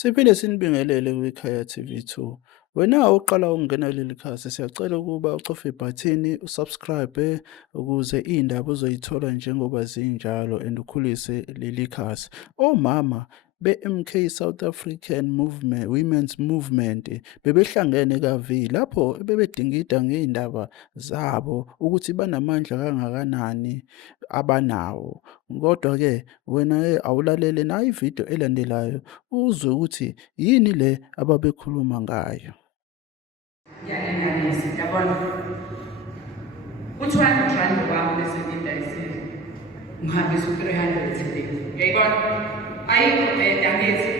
Siphinde sinibingelele kwiKhaya TV2. Wena oqala ukungena kuleli khasi, siyacela ukuba ucofe ibhathini u-subscribe ukuze iy'ndaba uzoyithola njengoba zinjalo and ukhulise leli khasi. Omama be-MK South African Movement, Women's Movement bebehlangene kavili lapho bebedingida ngey'ndaba zabo ukuthi banamandla kangakanani abanawo. Kodwa-ke wena-ke awulalele nayo ividiyo elandelayo uzwe ukuthi yini le ababekhuluma ngayo. Ngiyalinganisa, yabona u-200 wami bese ngidayisile ngihambisa u-300 today. Uyayibona? Ayikho danesi.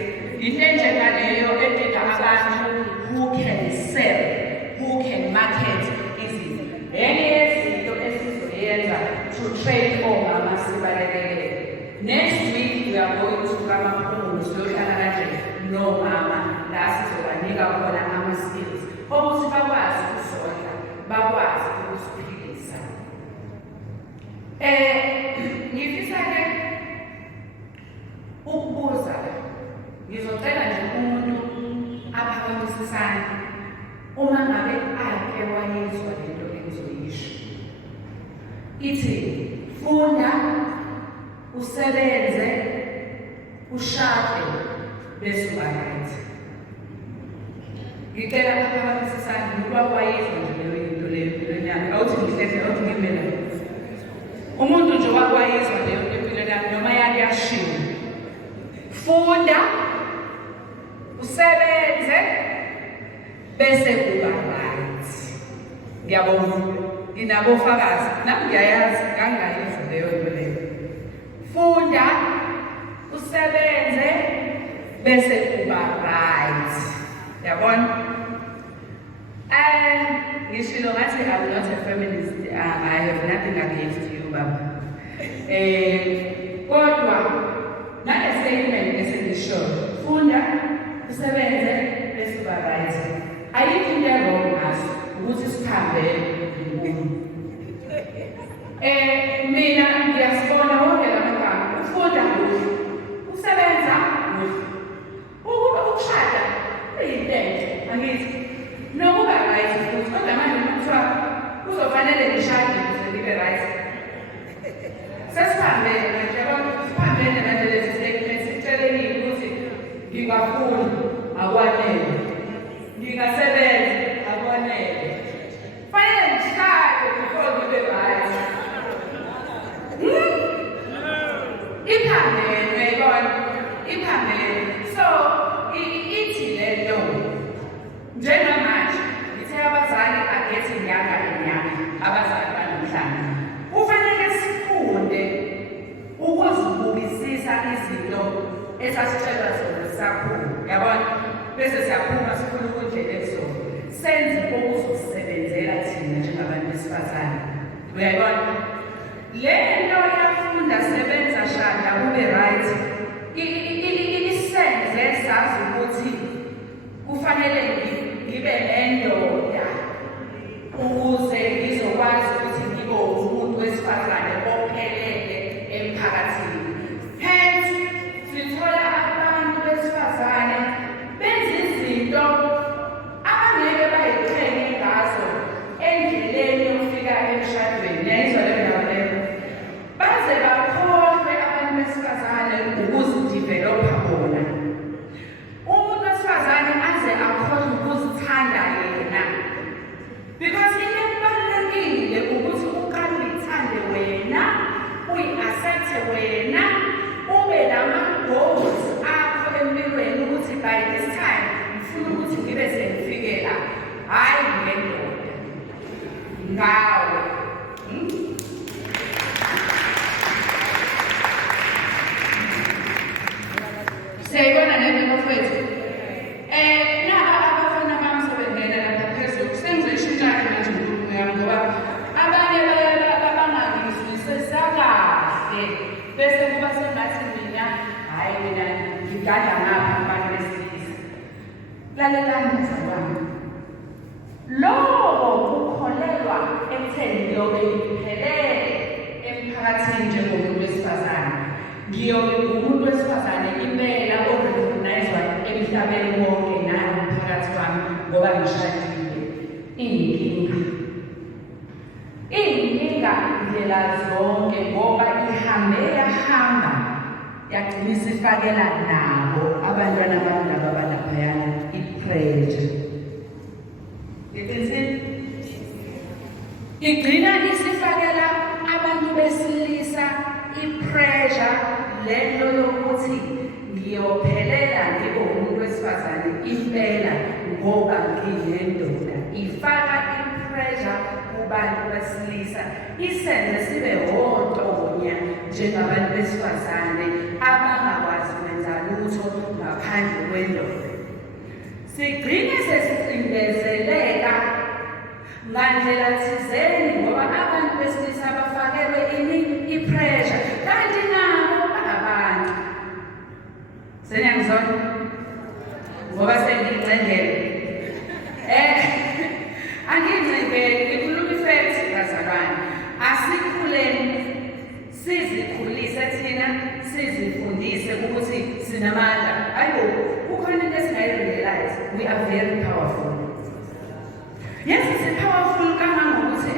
Into enjengaleyo edinga abantu who can sell, who can market izinto. Enye yezinto esizoyenza to train omama sibalekele. Next week we are going to Kamapungu siyohlala kanje nomama la sizobanika khona ama-skills ukuthi bakwazi ukuzondla, bakwazi ukuziphilisa. Ngifisa-ke ukubuza, ngizocela nje umuntu aphakamise isandla uma ngabe ake wayezwa lento engizoyisho. Ithi funda, usebenze, ushade bese uba-right. Ngicela aphakamise isandla ngoba wayezwa nje leyo into leyo yami. Awuthi ngihleze, awuthi ngimela. Umuntu nje wayezwa leyo empilweni yami noma yashiya. Funda, usebenze, bese uba-right. Ngiyabonga. Nginabofakazi. Nami ngiyayazi ngangayizwa leyo nto leyo. Funda, usebenze, bese uba-right. Yabona? Ngishilo ngathi I'm not a feminist. I have nothing against you, baba. Kodwa nale statement esendisho, funda, usebenze, bese uba-right. Ayikho into wrong ngaso ukuthi sikhambe ngokukhulu. Mina ngiyasibona wonke lamagama, ufunda kuhle, usebenza kuhle. Ukuba ukushada kuyinto enhle, angithi? Nokuba-right futhi, kodwa manje kuthiwa kuzofanele ngishade ukuze ngibe-right. Sesiphambene manje, yabona, siphambene manje lezi statements, sitsheleni ukuthi ngingafuni akwanele, ngingasebenzi akwanele. Fanele ngishade before ngibe-right. Iphambene, uyayibona? Iphambene. So, ithi le nto, njengamanje, ngithe abazali agethi inyanga nenyanga, abazali banamhlanje. Kufanele sifunde ukuzibukisisa izinto esasitshelwa zona sisakhula, yabona? Bese siyaphuma sifuna ukundlela ezona. Senze okuzosebenzela thina njengabantu besifazane. Uyayibona? Le nto yafunda, sebenza, shada, ube-right. Isenze sazi ukuthi kufanele ngibe nendoda ukuze ngizokwazi ukuthi ngibe umuntu wesifazane ophelele emphakathini. Hence, sithola abantu besifazane benza izinto abangeke bayiqhenye ngazo endleleni yokufika emshadweni. Yayizwa leyo ndaba leyo? Baze bakhohlwe abantu besifazane ukuzidevelopha bona. Umuntu wesifazane aze akhohlwe ukuzithanda yena. Because into ebalulekile ukuthi uqale uyithande wena, uyi-accepte wena, ube nama-goals akho empilweni ukuthi by this time ngifuna ukuthi ngibe sengifike la, hhayi ngendoda, ngawe. Siyayibona le nto bafowethu? Naba abafana bami sebengena lapha phezulu, sengizoyishintsha-ke manje inkulumo yami ngoba abanye bangangizwisisa kahle bese kuba sengathi mina, hhayi mina ngigada ngapha abantu besilisa. Lalelani mzali wami. Lokho kukholelwa ekutheni ngiyobe ngiphelele emphakathini njengomuntu wesifazane. Ngiyobe ngumuntu wesifazane impela orecognizwa emhlabeni wonke nami phakathi kwami ngoba ngishadile iyinkinga indlela zonke ngoba ihambe yahamba yagcina isifakela nabo abantwana bami laba abalaphayana i-pressure. Igcina isifakela abantu besilisa i-pressure lento yokuthi ngiyophelela ngibe umuntu wesifazane impela ngoba nginendoda. Ifaka i-pressure kubantu besilisa isenze sibe wontonya njengabantu besifazane abangakwazi kwenza lutho ngaphandle kwendoda. Sigcine sesicindezeleka ngandlela thizeni ngoba abantu besilisa bafakelwe i-pressure kanti nabo bangabantu. Seniyangizwa ngoba sengiyincengele angiyincengele ngikhuluma i-fact bazalwane. Asikhuleni sizikhulise thina sizifundise ukuthi sinamandla. Hayibo kukhona into esingayi-realize, we are very powerful. Yes, si-powerful kangangokuthi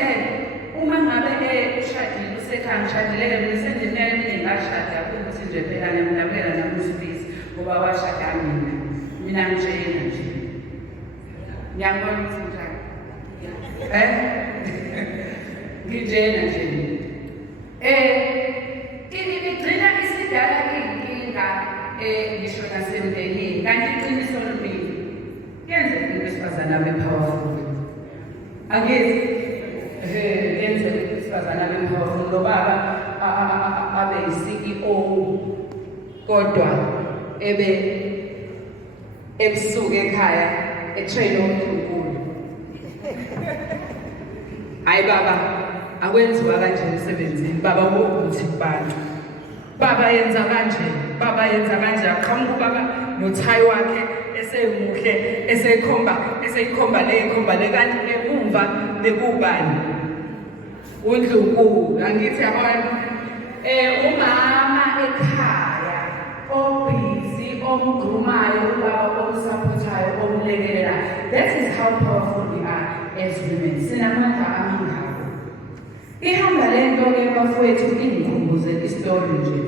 uma ngabe ushadile usekhaya ngishadileke besendinene ngashada ukuthi nje phela ngiyamnabela namusibisi ngoba washada mina ngitshela nje. Ngiyangibona ukuthi njani. Ngitshela nje. Igcina isidala iy'nkinga ngisho nasemndenini kanti iqiniso lomile kuyenzeka umuntu wesifazane abe powerful. Angithi kuyenzeka umuntu wesifazane abe powerful nobaba abe yi-CEO kodwa ebusuku ekhaya etrain uNkulunkulu. Hayi baba akwenziwa kanje emsebenzini baba wokuthi kubantu baba yenza kanje aqhamuka ubaba nothayi wakhe esemuhle eseyikhomba le kanti emumva bekubani uNdlunkulu. Angithi yabona umama ekhaya obhizi omgrumayo ubaba omsapothayo omlekelelayo. That is how powerful we are as women. Sinamandla amangako. Ihamba lento-ke bafowethu ingikhumbuze istori nje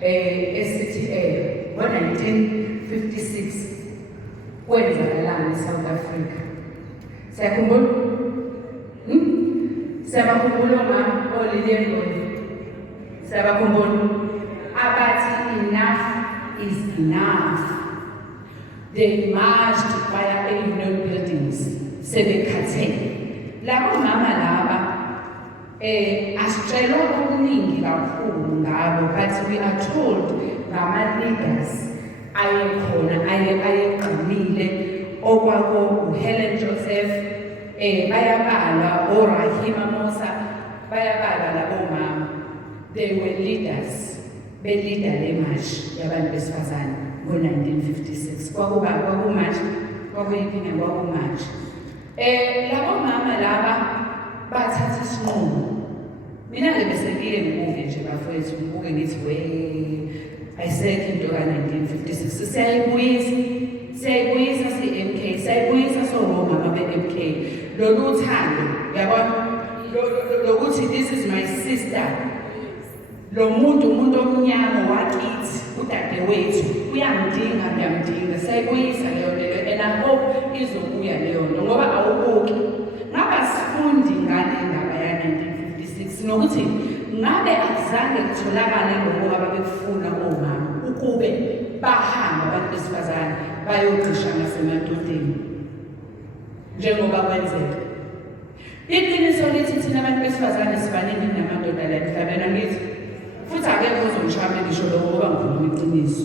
esithi ngo-1956 kwenzakalani eSouth Africa. Siyakhumbula? Siyabakhumbula omama oLillian Ngoyi. Siyabakhumbula abathi enough is enough. They marched via Union buildings sebekhathele. Labo mama laba asitshelwa okuningi kakhulu ngabo but we are told ngama-leaders ayekhona ayeqinile okwako uHelen Joseph bayabalwa oRahima Musa bayabalwa labo mama. They were leaders belida le march yabantu besifazane ngo-1956 kwakumarch kwakumarch. Labo mama laba bathatha isinqumo. Mina bese ngibuke nje bafowethu ngibuke ngithi ayisekho into ka-1956 siyayibuyisa si-MK siyayibuyisa somama be-MK lolu thando yabona lokuthi this is my sister. Lo muntu omnyama wakithi udadewethu uyamdinga ngiyamdinga siyayibuyisa leyo nto and I hope izobuya leyo nto ngoba awubuki ngaba sifundi ngale ndaba ya-1956 nokuthi ngabe akuzange kutholakale lokho ababekufuna omama ukube bahamba abantu besifazane bayogqisha ngasemadodeni njengoba kwenzeka. Iqiniso lithi thina abantu besifazane sibaningi namadoda la emhlabeni angithi futhi akekho ozongishame ngisho lokho ngoba ngikhuluma iqiniso.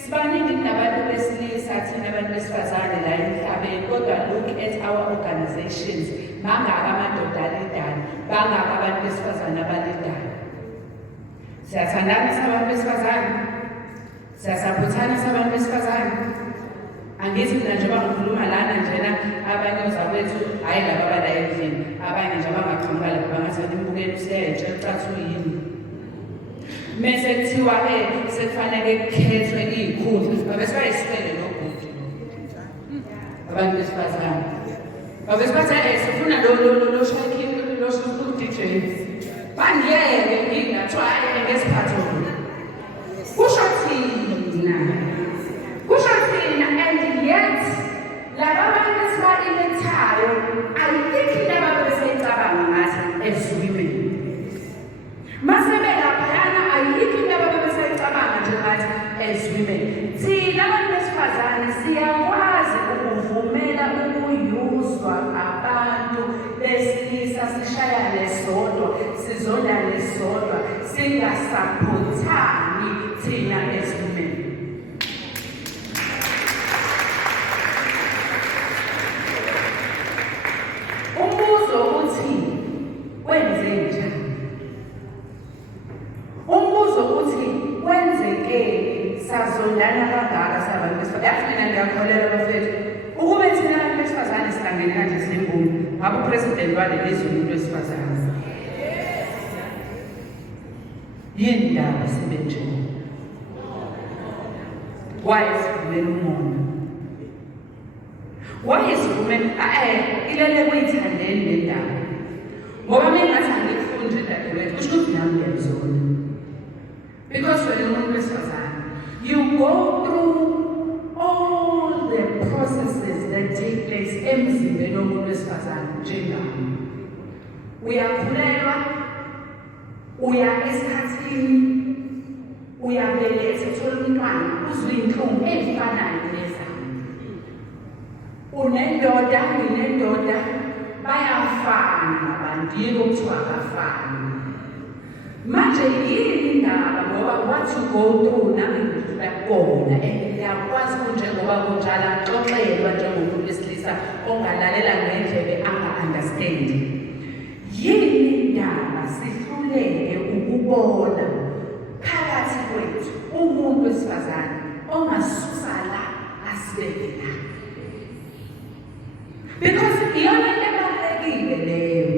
Sibaningi nabantu besilisa thina abantu besifazane la emhlabeni kodwa look at our organizations bangaka amadoda alidayo bangaka abantu besifazane abalidayo. Siyathandana sabantu besifazane siyasaphothana sabantu besifazane. Angithi mina njengoba ngikhuluma lana njena abanye ozakwethu hhayi laba abala endlini abanye nje abangaqhamuka lapha bangathi imibukelo usiyayitshela ucathi uyini Mese kuthiwa sekufanele kukhethwe iy'khundla babe sebayisipele nogudu abantu besifazane babe sibathe sifuna lo shaykhini lo DJ bangiyeke ngingathiwa ngesiphatho kusho thina and yet laba bantu esiba-elethayo ayikho into ababeseyicabanga ngathi as women masebelaphayana ayikho into ababeseyicabanga nje ngathi as women thina abantu besifazane siyakwazi ukuvumela ukuyuzwa abantu besilisa sishayane sodwa sizondane sodwa singasaphothani thina as women. Umbuzo uthi wenzenjani? Umbuzo uthi wenzekeni sazondana kangaka sabantu besifazane. Yathi mina ngiyakholelwa bafethu ukube thina abantu besifazane sihlangene kanje sinemboni ngabe upresident waleli zwe umuntu wesifazane. Yini ndaba sibe nje? Why sivumela umona? Why sivumela ilele kuyithandeni le ndaba? Ngoba mina ngathi angikufunde dadewethu kusho ukuthi nami ngiyabizona. Because wena umuntu wesifazane you go through all the processes that take place emzimbeni womuntu wesifazane njengami. Uyakhulelwa, uya esikhathini, uyabeletha uthola umntwana uzwe inhlungu ezifanayo nezami. Unendoda, nginendoda bayafana abantu yiko kuthiwa abafani. Manje yini indaba ngoba what you go through nami ngidlula kona and ngiyakwazi njengoba kunjalo ngixoxelwa njengomuntu wesilisa ongalalela ngendlebe anga-understand. Yini indaba sihluleke ukubona phakathi kwethu umuntu wesifazane ongasusa la asibeke la. Because iyona into ebalulekile leyo.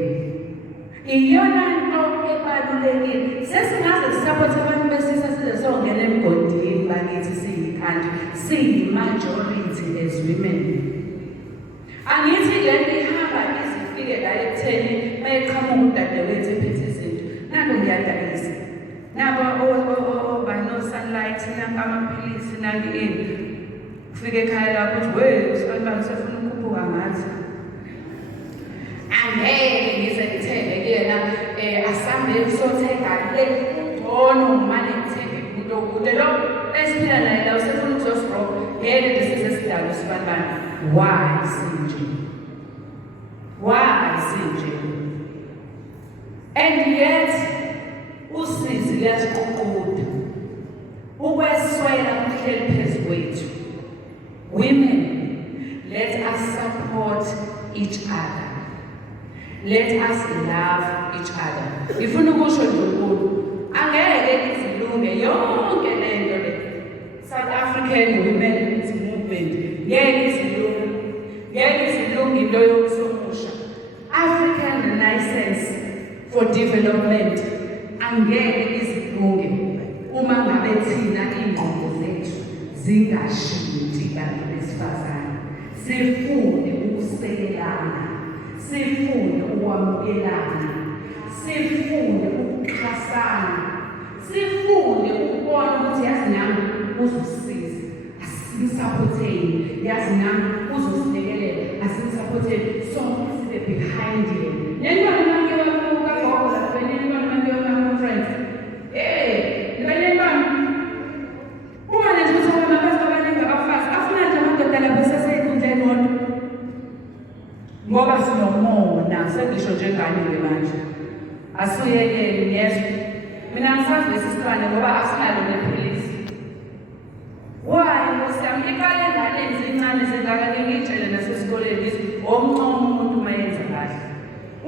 Iyona into ebalulekile. Sesingaze sisapothe abantu besilisa size songena emgodini bakithi siyikhandi siyi-majority as women. Angithi le nto ihamba izifike la ekutheni mayeqhamuka udadewethu ephethe izinto. Nangu ngiyadayisa. Nabo bano-sunlight, nangu amaphilisi, nangu ini. Ufike ekhaya lapho uthi usibanibani usefuna ukukhuphuka ngathi. Angeke ngize ngithenge kuyena asambeni sothenga le ngcono ngimane ngithenge umuntu okude lo esiphila naye la usefuna ukuzosibroka ngeke ndisize sidalo sibanibani. Why sinje? Why sinje? And yet usizi liyasiququda ukweswela kuhleli phezu kwethu. Women, let us support each other. Let us love each other. Ifuna ukusho nje unkulu angeke izilunge yonke lento le South African Women's Movement ngeke izilunge into yokusomusha. African Renaissance for Development angeke izilunge uma ngabe thina ingqondo zethu zingashintshi bantu besifazane. Sifunde ukusekelana, sifunde ukwamukelana, sifunde ukuxhasana, sifunde ukubona ukuthi yazi nami uzosisiza asimsaphotheni, yazi nami uzosilekelela asimsaphotheni, sonke sibe behind him. Nentwana manje kagogo lapha, nentwana manje conference nentwana uma nje amabazi abaningi abafazi afuna nje amadoda lapha sesey'nkundleni kodwa ngoba sinomona sengisho njengani-ke manje asuyekele yezwa mina ngisazi lesi sikhwane ngoba asinalo nepolisi. Why Nkosi yami iqale ngane ezincane zengakake ngiyitshele nasesikoleni ngithi omncoma umuntu uma yenza kahle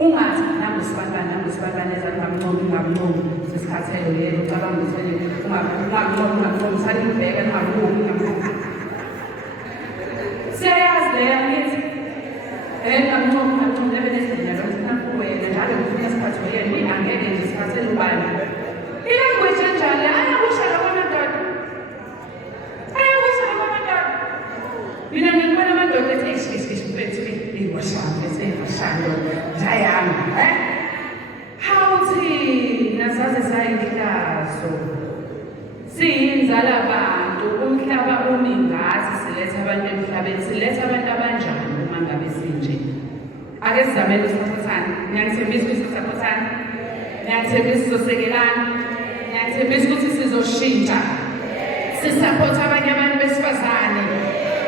ungathi nangusibantwana ezangamncoma ungamncoma sesikhathelo yena ucabanga ukuthi ungamncoma sale ngibheka ungamncoma siyayazi leyo ngithi ngamncoma lebe nesidina lokuthi wena njalo ngifuna isikhathi yena angeke nje sikhathele ubani ilanguage enjalo iwashanga esengashando jayanga hawuthi nasaze sayinhlazo siyinzala abantu umhlaba uningazi siletha abantu emhlabeni siletha abantu abanjani uma ngabe sinje ake sizamele sisaphothana ngiyathembisa ukuthi sisaphothana ngiyathembisa sizosekelana ngiyathembisa ukuthi sizoshintsha sisaphotha abanye abantu besifazane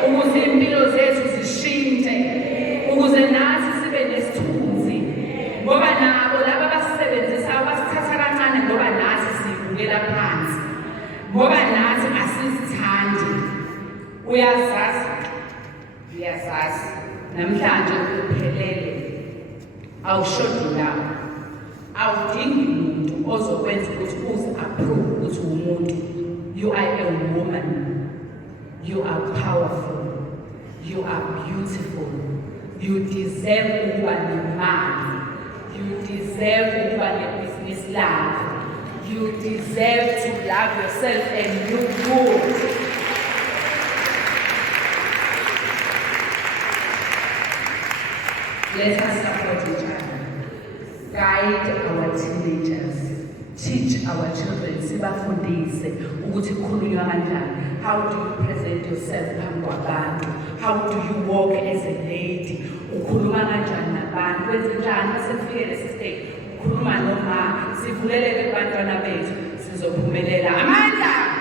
ukuze impilo zethu zishintshe ukuze nathi sibe nesithunzi ngoba nabo laba abasisebenzisayo basithatha kancane ngoba nathi sibukela phansi ngoba nathi asizithandi uyazazi namhlanje uphelele awushodi lapho awudingi umuntu ozokwenza ukuthi uzi-approve ukuthi umuntu. You are a woman. You are powerful. You are beautiful. You deserve ukuba nemali. You deserve ukuba ne-business life. You deserve to love yourself and look good. Let us support each other. Guide our teenagers. Teach our children. Sibafundise ukuthi kukhulunywa kanjani. How do you present yourself phambi kwabantu? How do you walk as a lady? Ukhuluma kanjani nabantu? Kwenzenjani masifike lesi stage? Ukhuluma noma sivuleleke kubantwana bethu sizophumelela. Amandla.